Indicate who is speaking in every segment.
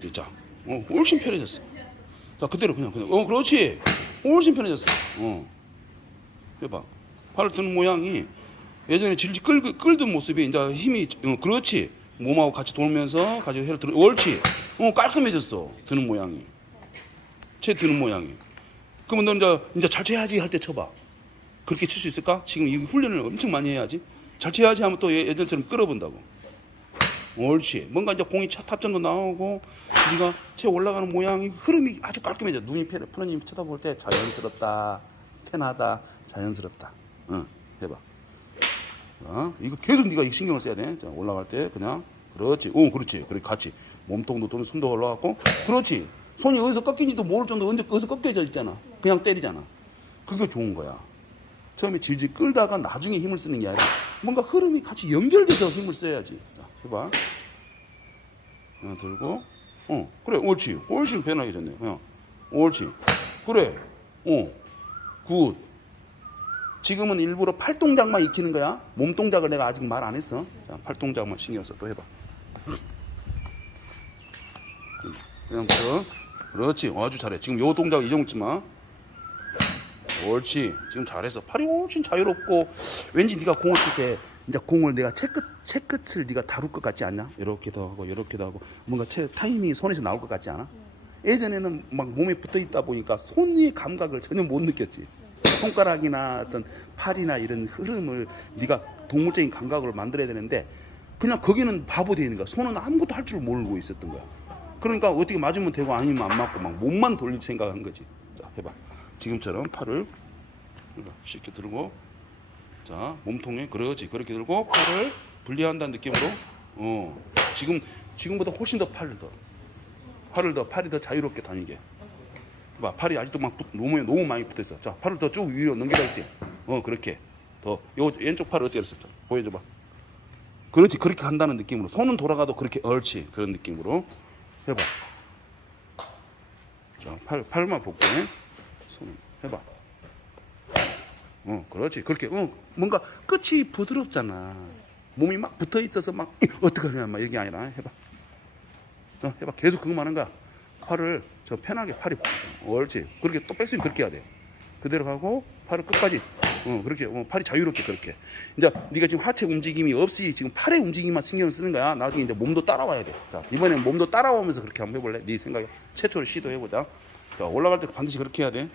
Speaker 1: 이제 자, 어, 훨씬 편해졌어. 자, 그대로 그냥 그냥. 어, 그렇지. 훨씬 편해졌어. 어. 해봐. 팔을 드는 모양이 예전에 질질 끌, 끌던 모습이 이제 힘이 어, 그렇지. 몸하고 같이 돌면서 같이 해를 들어. 옳지. 어, 깔끔해졌어. 드는 모양이. 채 드는 모양이. 그러면 너 이제 이제 잘 쳐야지 할 때 쳐봐. 그렇게 칠 수 있을까? 지금 이 훈련을 엄청 많이 해야지. 잘 쳐야지 하면 또 예- 예전처럼 끌어본다고. 옳지. 뭔가 이제 공이 차 타점도 나오고 네가 채 올라가는 모양이 흐름이 아주 깔끔해져. 눈이. 프로님 쳐다볼 때 자연스럽다, 편하다, 자연스럽다. 응, 해봐. 자, 이거 계속 네가 이 신경을 써야 돼. 자, 올라갈 때 그냥 그렇지. 오, 그렇지. 그래 같이 몸통도 또는 손도 올라갔고, 그렇지. 손이 어디서 꺾이지도 모를 정도 언제 어디서 꺾여져 있잖아. 그냥 때리잖아. 그게 좋은 거야. 처음에 질질 끌다가 나중에 힘을 쓰는 게 아니라 뭔가 흐름이 같이 연결돼서 힘을 써야지. 자, 해봐. 하나 들고, 어, 그래, 옳지. 훨씬 편하게 됐네. 그냥, 옳지. 그래, 어, 굿. 지금은 일부러 팔 동작만 익히는 거야. 몸 동작을 내가 아직 말 안 했어. 자, 팔 동작만 신경 써. 또 해봐. 그냥 더. 그렇지. 아주 잘해. 지금 요 동작 잊어먹지 마. 옳지. 지금 잘했어. 팔이 훨씬 자유롭고 왠지 네가 공을 칠때 이제 공을 내가 채끝 채끝을 네가 다룰 것 같지 않냐? 이렇게도 하고 이렇게도 하고 뭔가 채 타이밍이 손에서 나올 것 같지 않아? 예전에는 막 몸에 붙어 있다 보니까 손의 감각을 전혀 못 느꼈지. 손가락이나 어떤 팔이나 이런 흐름을 네가 동물적인 감각으로 만들어야 되는데 그냥 거기는 바보 되는 거야. 손은 아무것도 할 줄 모르고 있었던 거야. 그러니까 어떻게 맞으면 되고 아니면 안 맞고 막 몸만 돌릴 생각한 거지. 자, 해봐. 지금처럼 팔을 쉽게 들고 자 몸통에 그렇지. 그렇게 들고 팔을 분리한다는 느낌으로. 어. 지금 지금보다 훨씬 더 팔을 더 팔을 더 팔이 더 자유롭게 다니게. 봐 팔이 아직도 막 붙- 몸에 너무 많이 붙어 있어. 자 팔을 더 쭉 위로 넘겨다 있지. 어 그렇게. 더 요 왼쪽 팔을 어떻게 했어? 자, 보여 줘 봐. 그렇지 그렇게 간다는 느낌으로. 손은 돌아가도 그렇게 옳지 그런 느낌으로. 해 봐. 자 팔 팔만 볼게. 손 해봐 어, 그렇지. 그렇게, 어, 뭔가 끝이 부드럽잖아. 몸이 막 붙어 있어서 막, 이, 어떡하냐, 막 이게 아니라, 해봐. 어, 해봐. 계속 그거만 하는 거야. 팔을 저 편하게 팔이, 옳지. 그렇게 또 백스윙 그렇게 해야 돼. 그대로 가고, 팔을 끝까지, 어, 그렇게, 어, 팔이 자유롭게 그렇게. 이제 네가 지금 하체 움직임이 없이 지금 팔의 움직임만 신경을 쓰는 거야. 나중에 이제 몸도 따라와야 돼. 자, 이번엔 몸도 따라오면서 그렇게 한번 해볼래? 네 생각에. 최초로 시도해보자. 자, 올라갈 때 반드시 그렇게 해야 돼.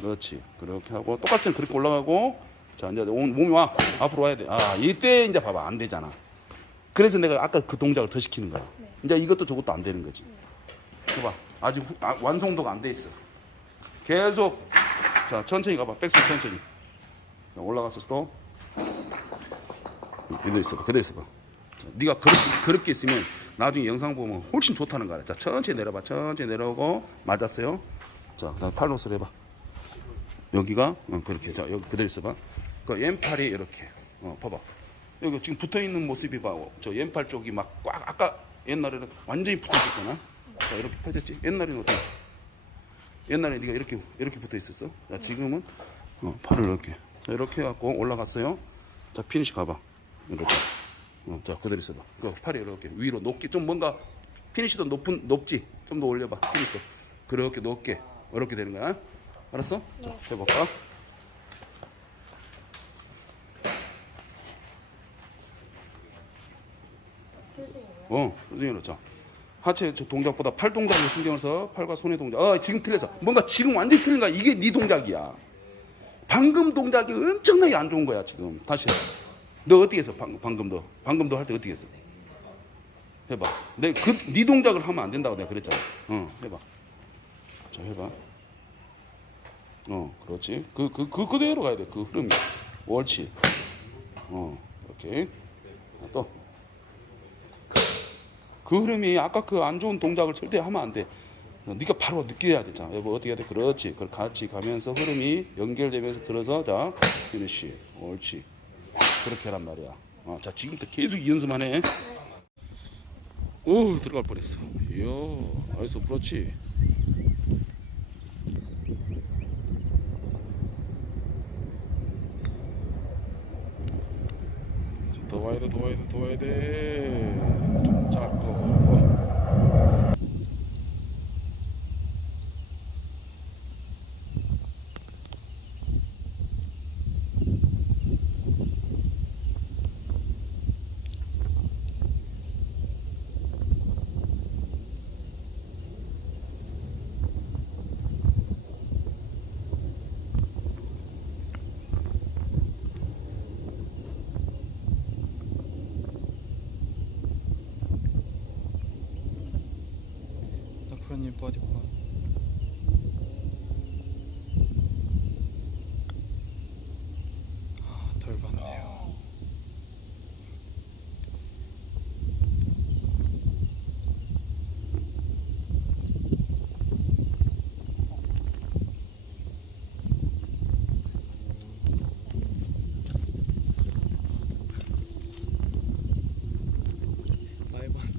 Speaker 1: 그렇지. 그렇게 하고 똑같은 그렇게 올라가고 자 이제 몸- 몸이 와 앞으로 와야 돼. 아 이때 이제 봐봐 안 되잖아. 그래서 내가 아까 그 동작을 더 시키는 거야. 이제 이것도 저것도 안 되는 거지. 봐봐 아직 후- 아, 완성도가 안 돼 있어. 계속 자 천천히 가봐. 백스윙 천천히. 자, 올라갔어 또. 그대로 있어봐. 그대로 있어봐. 자, 네가 그렇게, 그렇게 있으면 나중에 영상 보면 훨씬 좋다는 거야. 자 천천히 내려봐. 천천히 내려오고 맞았어요. 자 그다음 팔로스를 해봐. 여기가 어, 그렇게 자 여기 그대로 있어봐. 그 왼팔이 이렇게 어 봐봐. 여기 지금 붙어 있는 모습이 봐. 저 왼팔 쪽이 막 꽉 아까 옛날에는 완전히 붙어 있었잖아. 자 이렇게 펴졌지. 옛날에는 어때? 옛날에 네가 이렇게 이렇게 붙어 있었어. 자 지금은 어, 팔을 이렇게 자 이렇게 해갖고 올라갔어요. 자 피니시 가봐. 이렇게. 어, 자 그대로 있어봐. 그 팔이 이렇게 위로 높게 좀 뭔가 피니시도 높은 높지. 좀 더 올려봐. 피니시. 그렇게 높게 이렇게 되는 거야. 알았어? 자 해볼까? 어, 선생님 자 하체 저 동작보다 팔 동작에 신경을 써. 팔과 손의 동작. 어, 지금 틀렸어. 뭔가 지금 완전히 틀린 거야. 이게 네 동작이야. 방금 동작이 엄청나게 안 좋은 거야, 지금. 다시. 해. 너 어떻게 했어? 방금, 방금 너. 방금 너할때 어떻게 했어? 해 봐. 내, 그, 네 동작을 하면 안 된다고 내가 그랬잖아. 어, 해봐. 자, 해 봐. 어, 그렇지. 그, 그, 그, 그대로 가야 돼. 그 흐름이. 옳지. 어, 이렇게. 자, 또. 그 흐름이 아까 그 안 좋은 동작을 절대 하면 안 돼. 어, 네가 바로 느껴야 돼. 자, 여보 어떻게 해야 돼? 그렇지. 그걸 같이 가면서 흐름이 연결되면서 들어서 자, 피니시. 옳지. 그렇게 하란 말이야. 어, 자, 지금부터 계속 이 연습만 해. 오, 들어갈 뻔했어. 이야, 알았어, 그렇지. 자, 더 와야 돼, 더 와야 돼, 더 와야 돼. 좀 작고.
Speaker 2: 프로님 버디 파. 아, 덜 받네요. 많이 받다.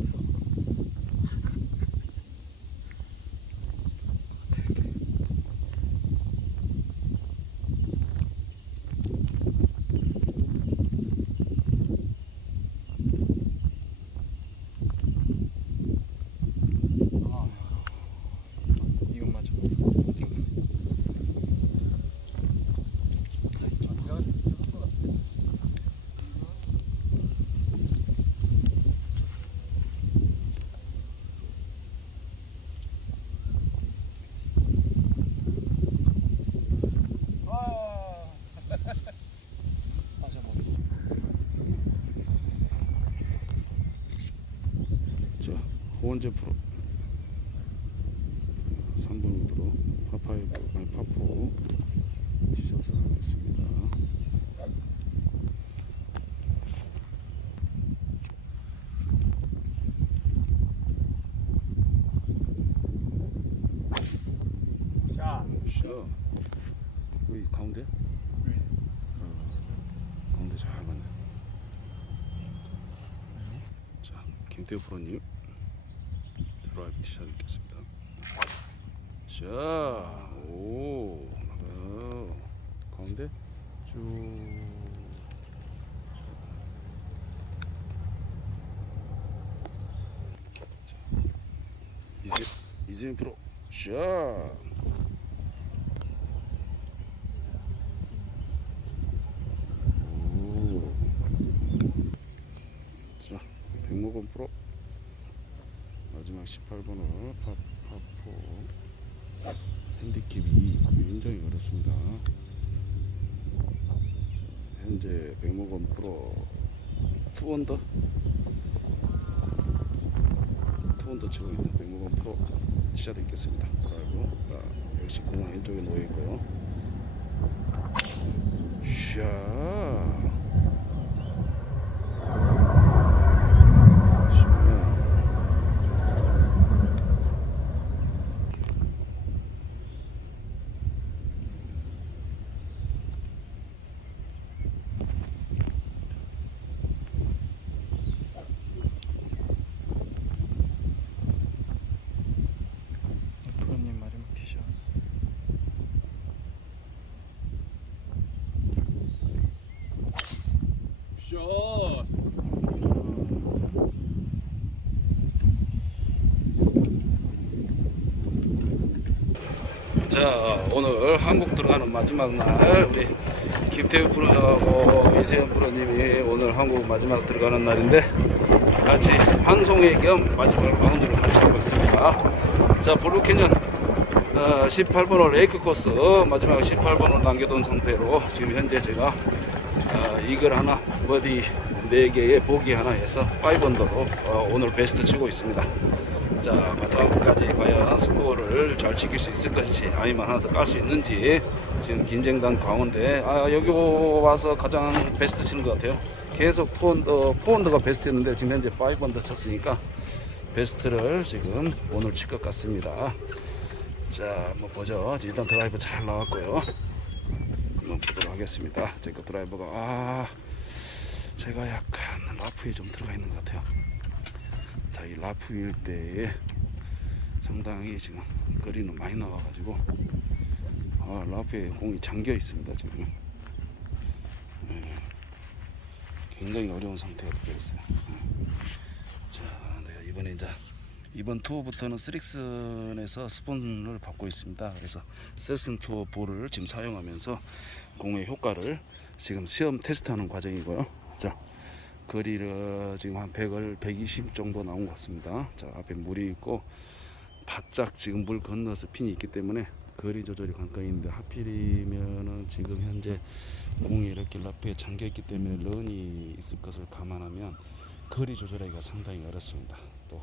Speaker 2: 아, 이건 맞아. 맞아 뭐.
Speaker 1: 자, 호원제 프로 3번 우드로 파파이브 아니 파포 티셔츠 하겠습니다.
Speaker 2: 자.
Speaker 1: 샷. 여기 가운데?
Speaker 2: 네.
Speaker 1: 어, 가운데 잘 맞네. 자, 김태우 프로님 드라이브 티샷 있겠습니다. 자, 오, 나가요. 가운데 쭉. 자, 이제 이재민 프로 샷. 오. 자, 백목원 프로 마지막 18번을 파, 파포 핸디캡이 굉장히 어렵습니다. 현재 백목원 프로 투언더 투언더 치고 있는 백목원 프로 티샷 있겠습니다. 드라이브 아, 역시 공은 왼쪽에 놓여 있고요. 샤.
Speaker 2: 프로님 마지막 티셔.
Speaker 1: 샷. 자 오늘 한국 들어가는 마지막 날 우리 김태우 프로하고 이세현 프로님이 오늘 한국 마지막 들어가는 날인데 같이 방송회 겸 마지막 라운드를 같이 하고 있습니다. 자 블루캐년 어, 18번홀 레이크 코스 마지막 18번을 남겨둔 상태로 지금 현재 제가 어, 이글 하나 버디 4개에 보기 하나 해서 5언더로 어, 오늘 베스트 치고 있습니다. 자 마지막까지 과연 스코어를 잘 지킬 수 있을 것인지 아니면 하나 더 깔 수 있는지 지금 긴장단 가운데 아 여기 와서 가장 베스트 치는 것 같아요. 계속 포언더 포언더가 베스트였는데 지금 현재 5언더 쳤으니까 베스트를 지금 오늘 칠 것 같습니다. 자 한번 보죠. 일단 드라이브 잘 나왔고요. 한번 보도록 하겠습니다. 제거 드라이버가 아 제가 약간 라프에 좀 들어가 있는 것 같아요 자, 이 라프 일대에 상당히 지금 거리는 많이 나와가지고 아, 라프에 공이 잠겨 있습니다 지금. 네. 굉장히 어려운 상태가 되어 있어요. 자, 내가 이번에 이제 이번 투어부터는 쓰릭슨에서 스폰을 받고 있습니다. 그래서 쓰릭슨 투어 볼을 지금 사용하면서 공의 효과를 지금 시험 테스트하는 과정이고요. 자, 거리를 지금 한 100을 120 정도 나온 것 같습니다. 자 앞에 물이 있고 바짝 지금 물 건너서 핀이 있기 때문에 거리 조절이 관건이 있는데 하필이면은 지금 현재 공이 이렇게 라프에 잠겨 있기 때문에 런이 있을 것을 감안하면 거리 조절하기가 상당히 어렵습니다. 또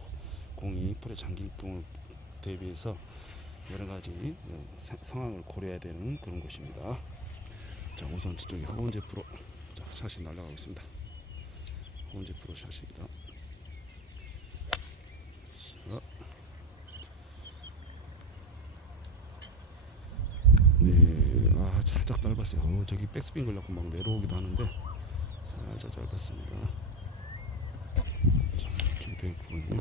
Speaker 1: 공이 풀에 잠길 경우 대비해서 여러 가지 어, 사- 상황을 고려해야 되는 그런 곳입니다. 자 우선 저쪽에 허원제 프로 자, 샷이 날아가고 있습니다. 허원제 프로 샷입니다. 자. 네, 아 살짝 짧았어요. 어, 저기 백스핀 걸려고 막 내려오기도 하는데 살짝 짧았습니다. 자, 김태형 프로님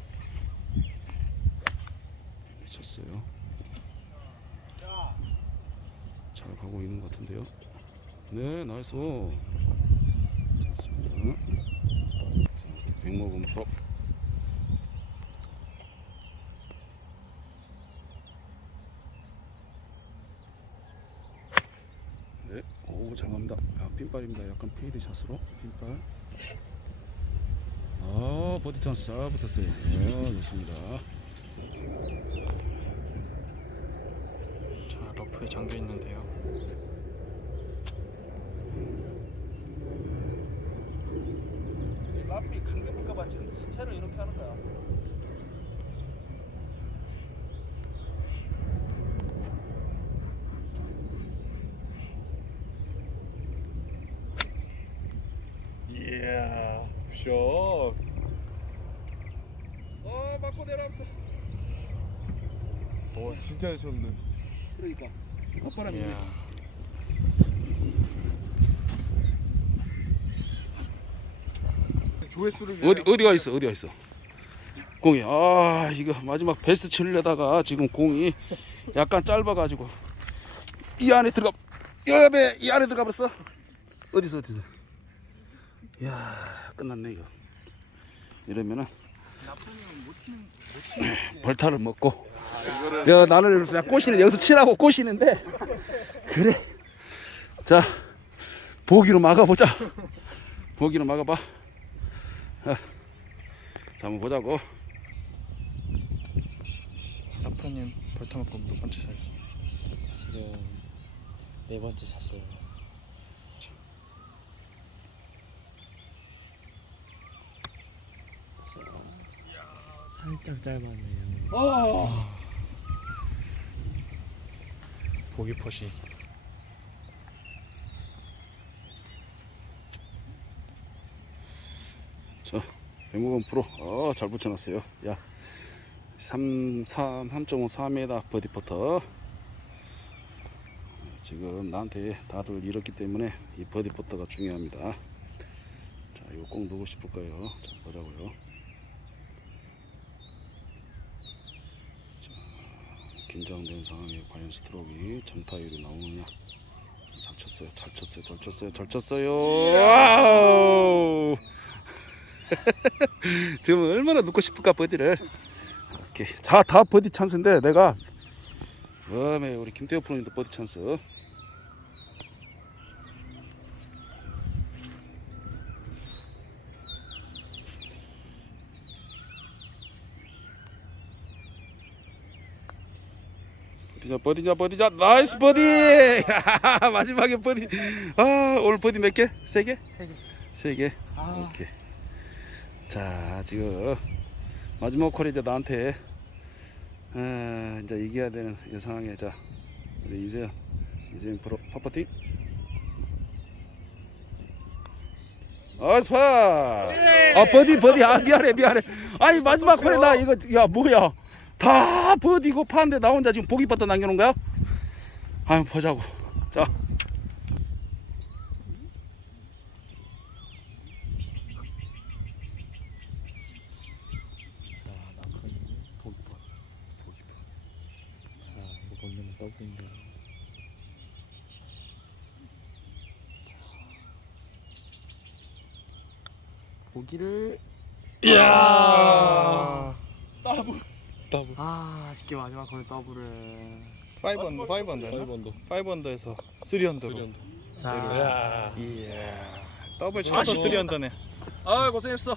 Speaker 1: 미쳤어요. 잘 가고 있는 것 같은데요. 네, 나이스. 좋습니다. 프로. 네, 오, 잘 갑니다. 아, 핀발입니다. 약간 페이드 샷으로 핀발. 아, 버디 찬스 잘 붙었어요. 네, 좋습니다.
Speaker 2: 자 러프에 잠겨 있는데요.
Speaker 1: 라피 감겨볼까봐 지금 스체를 이렇게 하는 거야.
Speaker 2: 이야 굿샷.
Speaker 1: 어, 맞고 내려왔어.
Speaker 2: 오 진짜 잘 쳤네.
Speaker 1: 그러니까. 헛바람이
Speaker 2: 이야.
Speaker 3: 조회수를
Speaker 1: 어디 어디가 있어? 어디가 있어? 공이 아 이거 마지막 베스트 치려다가 지금 공이 약간 짧아가지고 이 안에 들어가 여배 이 안에 들어가 버렸어. 어디서 어디서? 야 끝났네 이거. 이러면은 벌타를 먹고 야 나를 그냥 꼬시는 여기서 치라고 꼬시는데 그래 자 보기로 막아보자 보기로 막아봐 자 한번 보자고
Speaker 2: 라프님 벌타 먹고 몇 번째 샷?
Speaker 4: 지금 네 번째 샷이에요. 살짝 짧았네요.
Speaker 2: 보기 퍼시.
Speaker 1: 자, 백목원 프로, 어, 잘 붙여놨어요. 야, 3, 3, 3.5, 4m 버디 퍼터. 지금 나한테 다들 잃었기 때문에 이 버디 퍼터가 중요합니다. 자, 이거 꼭 넣고 싶을까요? 자, 보자고요. 자, 긴장된 상황에 과연 스트로크가 전타율이 나오느냐? 잘 쳤어요, 잘 쳤어요, 잘 쳤어요, 잘 쳤어요. 와우! 지금 얼마나 넣고 싶을까 버디를 이렇게 자다 버디 찬스인데 내가 다음에 우리 김태호 프로님도 버디 찬스 버디자 버디자 버디자 나이스 버디 마지막에 버디 아 오늘 버디 몇 개? 세 개? 세 개.
Speaker 4: 아,
Speaker 1: 오케이. 자 지금 마지막 콜이 이제 나한테 아, 이제 이겨야 되는 이 상황에 자 우리 이세현 이세현 프로 파퍼팅 어스파! 아 버디 버디. 아 미안해 미안해. 아니 마지막 콜에 나. 이거 야 뭐야. 다 버디고 파는데 나 혼자 지금 보기 빠다 남겨놓은 거야? 아유 보자고. 자
Speaker 4: 자, 나프님 보기 번. 보기 번. 자, 더블인데. 자. 보기를
Speaker 2: 이야.
Speaker 4: 더블.
Speaker 2: 더블.
Speaker 4: 아, 아쉽게 마지막 거에 더블을.
Speaker 2: 5언더, 5언더, 5언더에서 3언더로.
Speaker 4: 자,
Speaker 2: 이야. 더블 쳐도 3언더네.
Speaker 1: 아 고생했어